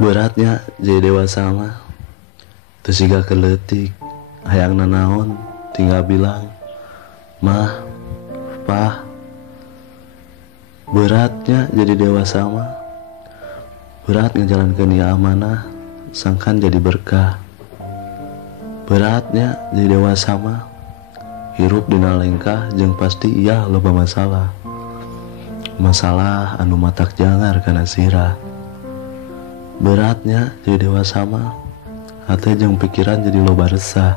Beratnya jadi dewasa mah teu siga keletik, hayang nanaon tinggal bilang mah, pah. Beratnya jadi dewasa mah berat ngejalankeun ieu amanah sangkan jadi berkah. Beratnya jadi dewasa mah hirup dina lengkah jeung pasti iya loba masalah anu matak jangar kana sirah. Beratnya jadi dewasa mah hate jeung pikiran jadi loba resah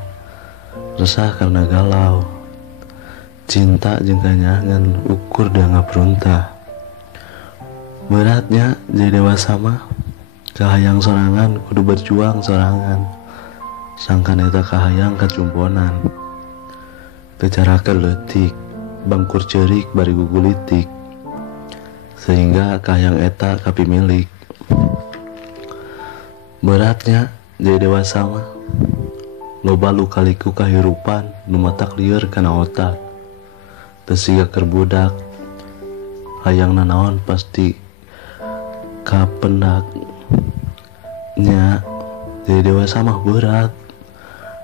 karena galau, cinta jeung kanyangan ukur dianggap runtah. Beratnya jadi dewasa mah kahayang sorangan kudu berjuang sorangan sangkan eta kahayang kacumponan. Teu cara keleutik bangkur ceurik bari gugulitik sehingga kahayang eta kapimilik. Beratnya jadi dewasa mah loba luka-liku kahirupan nu matak lieur kana otak. Teu siga keur budak hayang nanaon pasti kapendak. Nya jadi dewasa mah berat,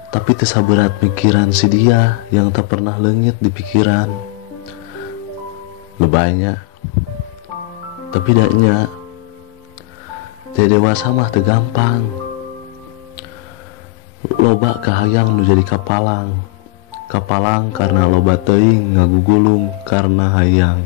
tapi teu saberat pikiran si dia yang tak pernah leungit di pikiran. Lebaynya tapi daknya jadi dewasa mah teu gampang. Loba kahayang nu jadi kapalang karena loba teuing ngagugulung karena hayang.